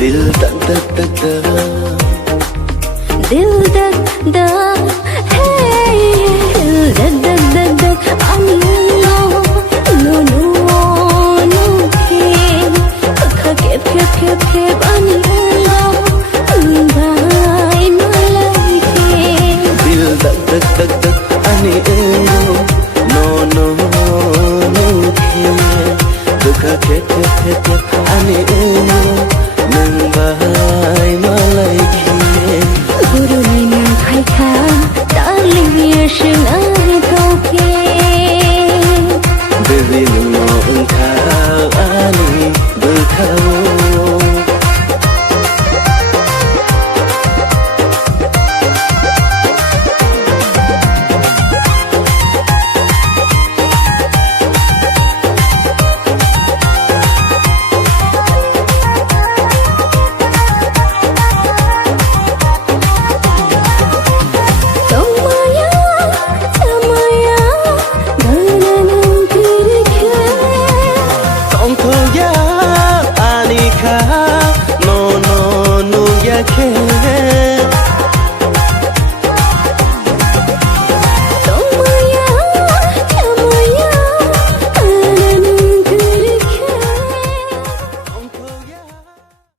दिल दक दक दक दक दिल दक दक है दिल दक दक दक दक अनिलो नो नो नो के खा के के अनिलो बाय मलाई के दिल दक दक दक दक अनिलो नो नो नो के खा के अनिलो nang bahay malay guru nang khai kha ta liye shinai kau ke baby no engkau ani berkau Kau ya, Anika.